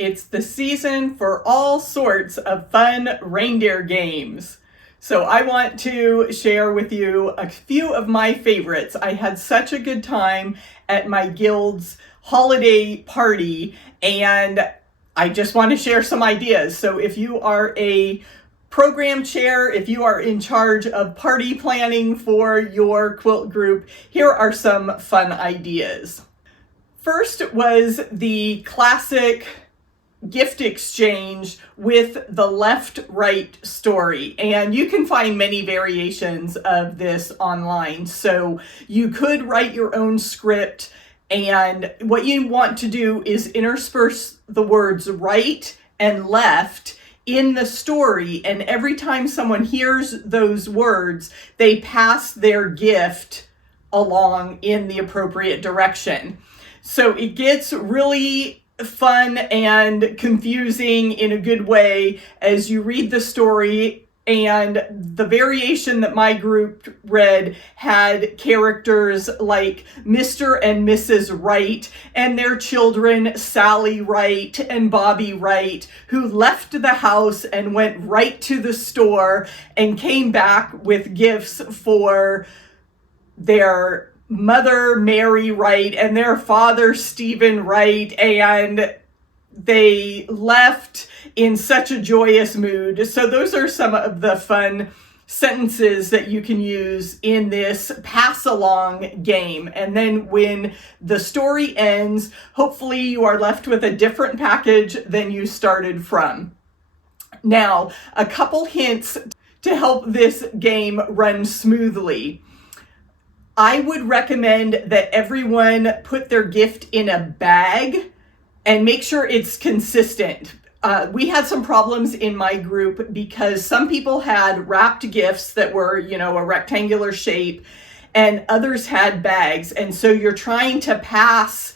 It's the season for all sorts of fun reindeer games. So I want to share with you a few of my favorites. I had such a good time at my guild's holiday party, and I just want to share some ideas. So if you are a program chair, if you are in charge of party planning for your quilt group, here are some fun ideas. First was the classic gift exchange with the left-right story, and you can find many variations of this online. So you could write your own script, and what you want to do is intersperse the words right and left in the story, and every time someone hears those words, they pass their gift along in the appropriate direction. So it gets really fun and confusing in a good way as you read the story. And the variation that my group read had characters like Mr. and Mrs. Wright and their children, Sally Wright and Bobby Wright, who left the house and went right to the store and came back with gifts for their mother, Mary Wright, and their father, Stephen Wright, and they left in such a joyous mood. So those are some of the fun sentences that you can use in this pass-along game. And then when the story ends, hopefully you are left with a different package than you started from. Now, a couple hints to help this game run smoothly. I would recommend that everyone put their gift in a bag and make sure it's consistent. We had some problems in my group because some people had wrapped gifts that were, a rectangular shape, and others had bags. And so you're trying to pass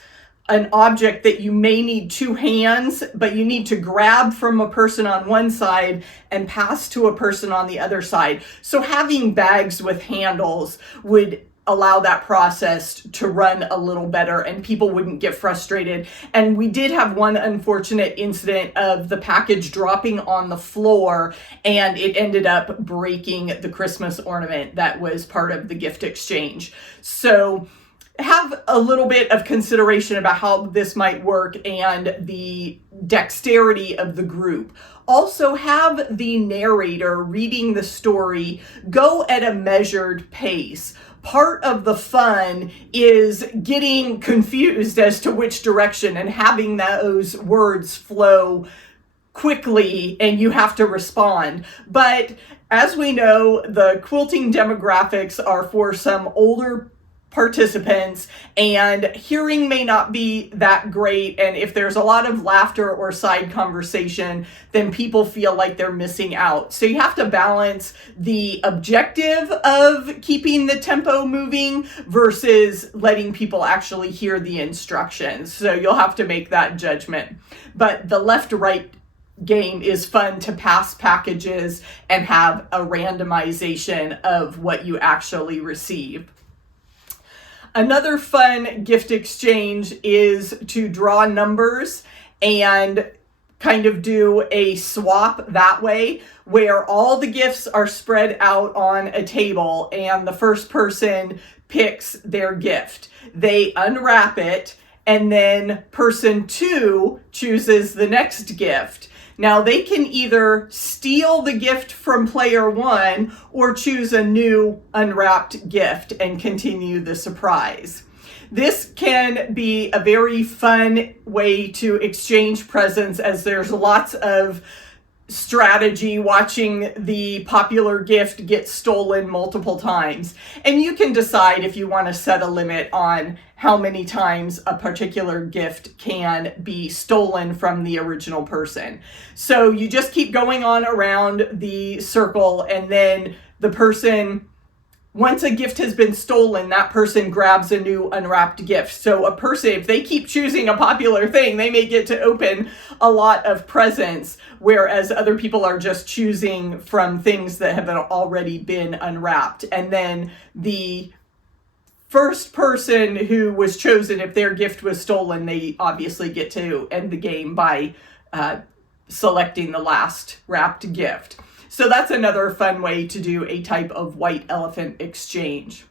an object that you may need two hands, but you need to grab from a person on one side and pass to a person on the other side. So having bags with handles would allow that process to run a little better and people wouldn't get frustrated. And we did have one unfortunate incident of the package dropping on the floor, and it ended up breaking the Christmas ornament that was part of the gift exchange. So have a little bit of consideration about how this might work and the dexterity of the group. Also, have the narrator reading the story go at a measured pace. Part of the fun is getting confused as to which direction and having those words flow quickly and you have to respond. But as we know, the quilting demographics are for some older participants, and hearing may not be that great, and if there's a lot of laughter or side conversation, then people feel like they're missing out. So you have to balance the objective of keeping the tempo moving versus letting people actually hear the instructions. So you'll have to make that judgment. But the left-right game is fun to pass packages and have a randomization of what you actually receive. Another fun gift exchange is to draw numbers and kind of do a swap that way, where all the gifts are spread out on a table and the first person picks their gift. They unwrap it, and then person 2 chooses the next gift. Now they can either steal the gift from player 1 or choose a new unwrapped gift and continue the surprise. This can be a very fun way to exchange presents, as there's lots of strategy watching the popular gift get stolen multiple times. And you can decide if you want to set a limit on how many times a particular gift can be stolen from the original person. So you just keep going on around the circle, and then the person, once a gift has been stolen, that person grabs a new unwrapped gift. So a person, if they keep choosing a popular thing, they may get to open a lot of presents, whereas other people are just choosing from things that have already been unwrapped. And then the first person who was chosen, if their gift was stolen, they obviously get to end the game by selecting the last wrapped gift. So that's another fun way to do a type of white elephant exchange.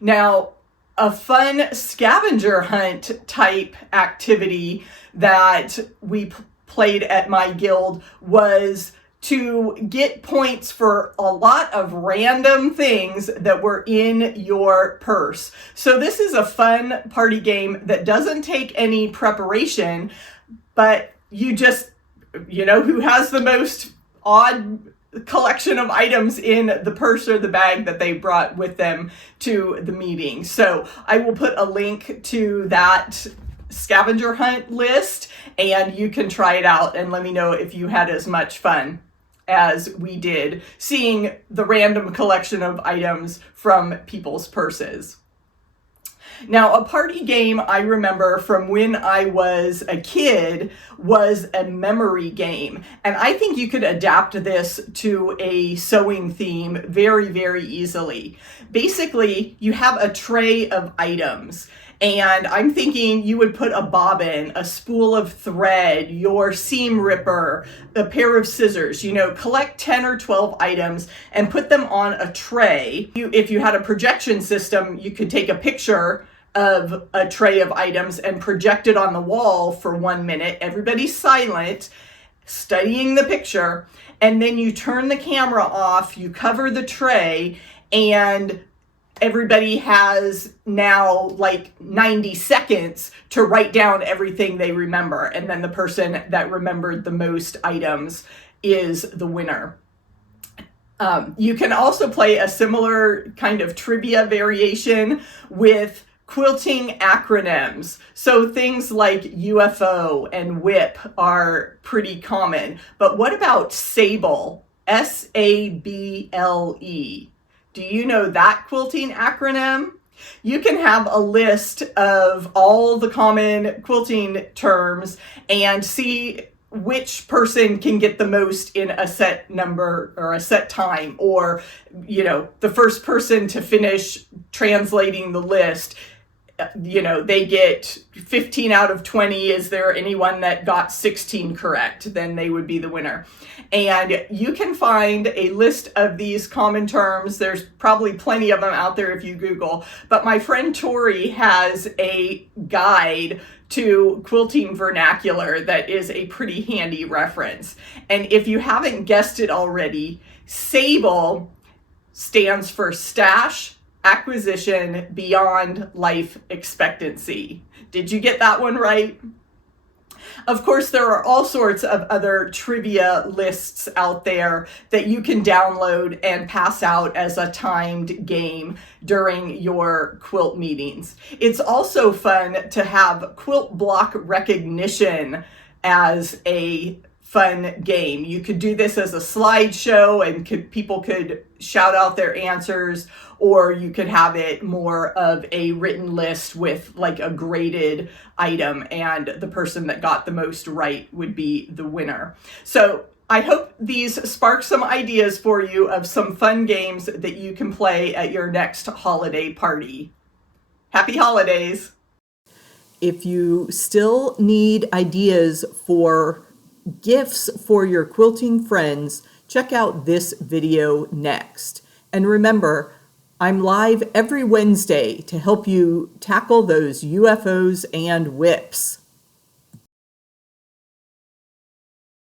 Now, a fun scavenger hunt type activity that we played at my guild was to get points for a lot of random things that were in your purse. So this is a fun party game that doesn't take any preparation, but you just, who has the most odd collection of items in the purse or the bag that they brought with them to the meeting. So I will put a link to that scavenger hunt list, and you can try it out and let me know if you had as much fun as we did seeing the random collection of items from people's purses. Now, a party game I remember from when I was a kid was a memory game. And I think you could adapt this to a sewing theme very, very easily. Basically, you have a tray of items. And I'm thinking you would put a bobbin, a spool of thread, your seam ripper, a pair of scissors, collect 10 or 12 items and put them on a tray. If you had a projection system, you could take a picture of a tray of items and project it on the wall for 1 minute. Everybody's silent, studying the picture, and then you turn the camera off, you cover the tray, and everybody has now like 90 seconds to write down everything they remember. And then the person that remembered the most items is the winner. You can also play a similar kind of trivia variation with quilting acronyms. So things like UFO and WHIP are pretty common. But what about SABLE? SABLE. Do you know that quilting acronym? You can have a list of all the common quilting terms and see which person can get the most in a set number or a set time, or, the first person to finish translating the list, they get 15 out of 20. Is there anyone that got 16 correct? Then they would be the winner. And you can find a list of these common terms. There's probably plenty of them out there if you Google. But my friend Tori has a guide to quilting vernacular that is a pretty handy reference. And if you haven't guessed it already, SABLE stands for Stash Acquisition Beyond Life Expectancy. Did you get that one right? Of course, there are all sorts of other trivia lists out there that you can download and pass out as a timed game during your quilt meetings. It's also fun to have quilt block recognition as a fun game. You could do this as a slideshow and people could shout out their answers, or you could have it more of a written list with like a graded item, and the person that got the most right would be the winner. So I hope these spark some ideas for you of some fun games that you can play at your next holiday party. Happy holidays! If you still need ideas for gifts for your quilting friends, check out this video next. And remember, I'm live every Wednesday to help you tackle those UFOs and whips.